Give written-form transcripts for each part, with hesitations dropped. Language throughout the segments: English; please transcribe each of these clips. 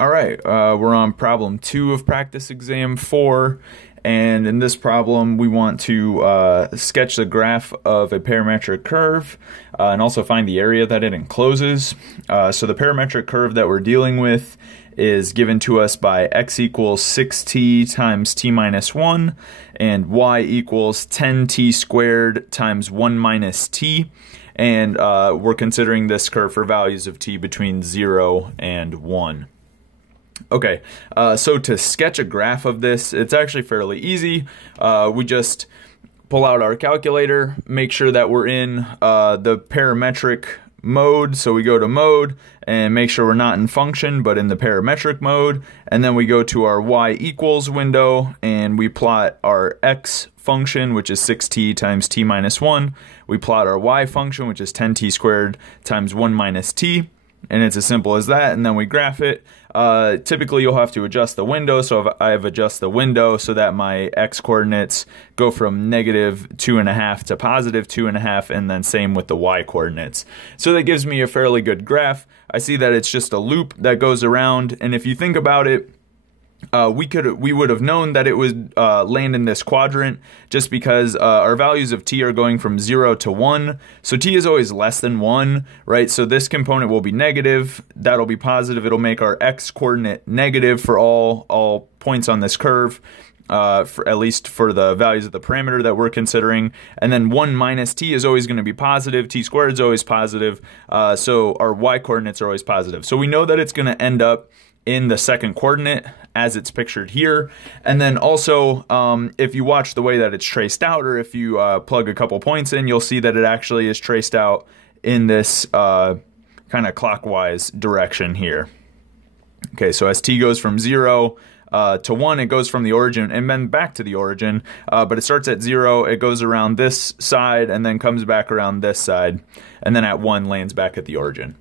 All right, we're on problem 2 of practice exam 4, and in this problem we want to sketch the graph of a parametric curve and also find the area that it encloses. So the parametric curve that we're dealing with is given to us by x equals 6t times t minus 1 and y equals 10t squared times 1 minus t. And we're considering this curve for values of t between 0 and 1. Okay, so to sketch a graph of this, it's actually fairly easy. We just pull out our calculator, make sure that we're in the parametric mode. So we go to mode and make sure we're not in function, but in the parametric mode. And then we go to our y equals window and we plot our x function, which is 6t times t minus 1. We plot our y function, which is 10t squared times 1 minus t. And it's as simple as that, and then we graph it. Typically you'll have to adjust the window, so I've adjusted the window so that my x coordinates go from negative 2.5 to positive 2.5, and then same with the y coordinates. So that gives me a fairly good graph. I see that it's just a loop that goes around, and if you think about it, we would have known that it would land in this quadrant just because our values of t are going from 0 to 1. So t is always less than 1, right? So this component will be negative, that'll be positive, it'll make our x coordinate negative for all points on this curve, at least for the values of the parameter that we're considering. And then 1 minus t is always going to be positive, t squared is always positive, so our y coordinates are always positive. So we know that it's going to end up in the second coordinate as it's pictured here. And then also, if you watch the way that it's traced out, or if you plug a couple points in, you'll see that it actually is traced out in this kind of clockwise direction here. Okay, so as t goes from 0 to 1, it goes from the origin and then back to the origin, but it starts at 0, it goes around this side, and then comes back around this side, and then at 1 lands back at the origin.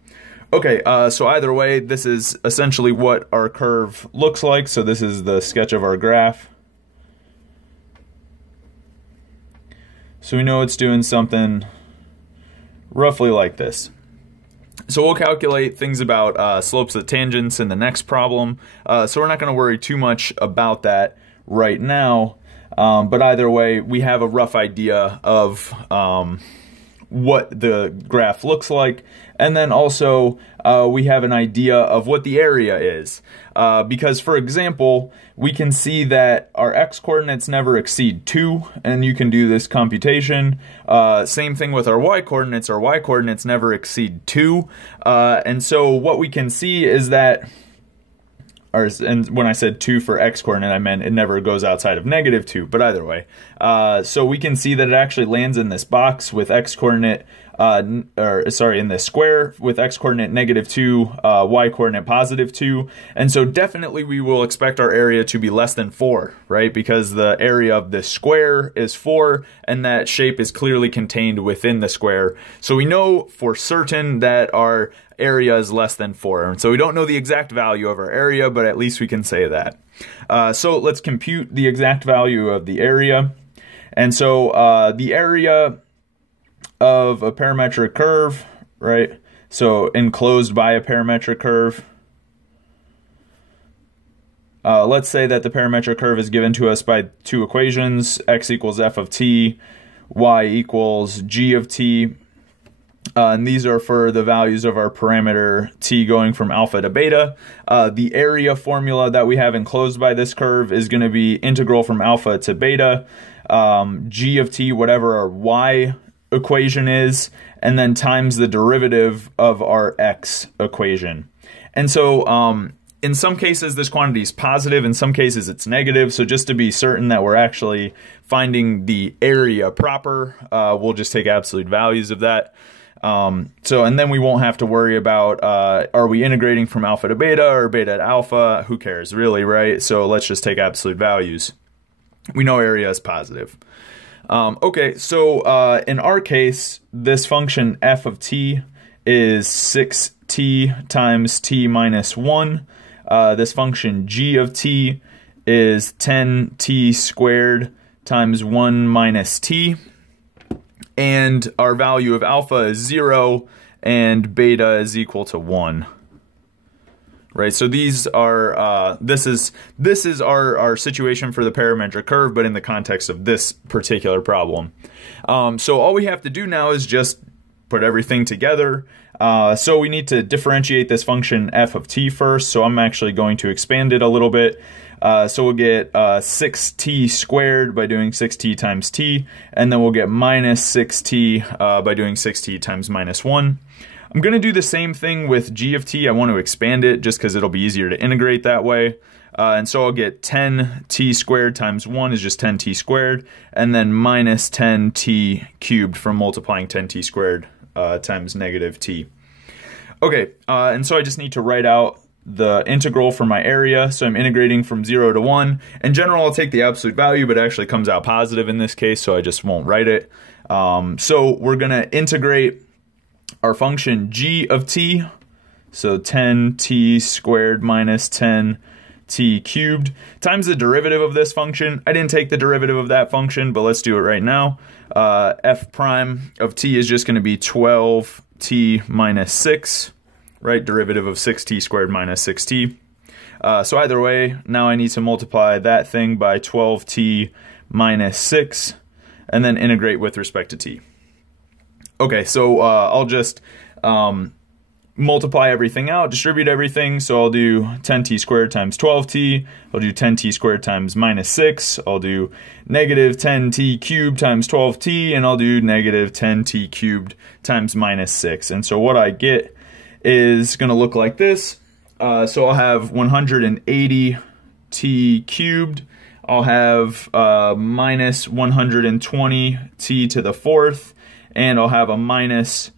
Okay, so either way, this is essentially what our curve looks like. So this is the sketch of our graph. So we know it's doing something roughly like this. So we'll calculate things about slopes of tangents in the next problem. So we're not going to worry too much about that right now. But either way, we have a rough idea of what the graph looks like, and then also we have an idea of what the area is, because for example we can see that our x coordinates never exceed 2, and you can do this computation. Same thing with our y coordinates never exceed 2, and so what we can see is that, and when I said 2 for x coordinate, I meant it never goes outside of negative 2, but either way. So we can see that it actually lands in this box with x coordinate, in this square with x coordinate negative 2, y coordinate positive 2. And so definitely we will expect our area to be less than 4, right? Because the area of this square is 4, and that shape is clearly contained within the square. So we know for certain that our area is less than 4. And so we don't know the exact value of our area, but at least we can say that. So let's compute the exact value of the area. And so the area of a parametric curve, right? So enclosed by a parametric curve. Let's say that the parametric curve is given to us by two equations, x equals f of t, y equals g of t. And these are for the values of our parameter t going from alpha to beta. The area formula that we have enclosed by this curve is going to be integral from alpha to beta, g of t, whatever our y equation is, and then times the derivative of our x equation. And so in some cases this quantity is positive, in some cases it's negative. So just to be certain that we're actually finding the area proper, we'll just take absolute values of that. And then we won't have to worry about, are we integrating from alpha to beta or beta to alpha? Who cares really, right? So let's just take absolute values. We know area is positive. Okay, so in our case, this function f of t is 6t times t minus 1. This function g of t is 10t squared times 1 minus t. And our value of alpha is 0 and beta is equal to 1. right? So these are this is our situation for the parametric curve, but in the context of this particular problem. So all we have to do now is just put everything together. So we need to differentiate this function f of t first. So I'm actually going to expand it a little bit. So we'll get 6t squared by doing 6t times t, and then we'll get minus 6t by doing 6t times minus 1. I'm going to do the same thing with g of t. I want to expand it just because it'll be easier to integrate that way. And so I'll get 10t squared times 1 is just 10t squared, and then minus 10t cubed from multiplying 10t squared times negative t. Okay, and so I just need to write out the integral for my area. So I'm integrating from 0 to 1. In general, I'll take the absolute value, but it actually comes out positive in this case, so I just won't write it. So we're going to integrate our function g of t, so 10t squared minus 10t cubed, times the derivative of this function. I didn't take the derivative of that function, but let's do it right now. F prime of t is just going to be 12t minus 6, right? Derivative of 6t squared minus 6t. So either way, now I need to multiply that thing by 12t minus 6, and then integrate with respect to t. Okay, so I'll just multiply everything out, distribute everything. So I'll do 10t squared times 12t. I'll do 10t squared times minus 6. I'll do negative 10t cubed times 12t, and I'll do negative 10t cubed times minus 6. And so what I get is going to look like this. So I'll have 180t cubed. I'll have minus 120t to the fourth. And I'll have a minus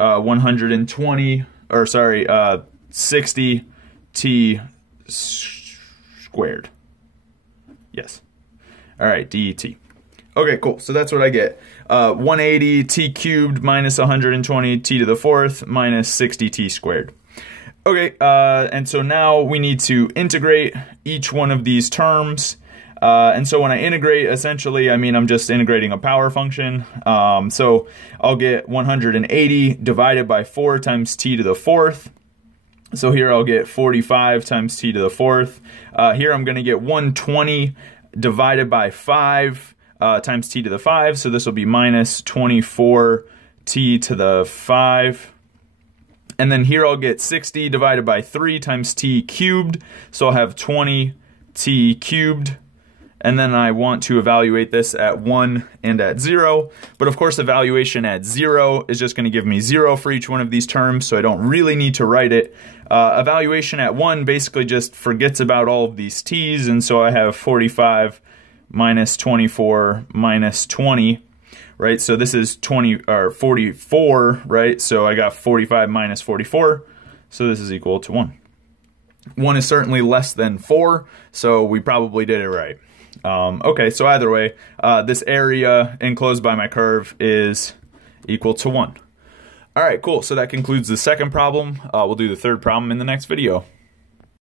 60t squared. Yes. All right, DET. Okay, cool. So that's what I get. 180t cubed minus 120t to the fourth minus 60t squared. Okay, and so now we need to integrate each one of these terms. And so when I integrate, essentially, I mean, I'm just integrating a power function. So I'll get 180 divided by 4 times t to the fourth. So here I'll get 45 times t to the fourth. Here I'm going to get 120 divided by 5 times t to the 5. So this will be minus 24t to the 5. And then here I'll get 60 divided by 3 times t cubed. So I'll have 20t cubed. And then I want to evaluate this at 1 and at 0. But of course, evaluation at 0 is just going to give me 0 for each one of these terms, so I don't really need to write it. Evaluation at 1 basically just forgets about all of these t's, and so I have 45 minus 24 minus 20, right? So this is 44, right? So I got 45 minus 44, so this is equal to 1. 1 is certainly less than 4, so we probably did it right. Okay, so either way, this area enclosed by my curve is equal to 1. All right, cool. So that concludes the second problem. We'll do the third problem in the next video.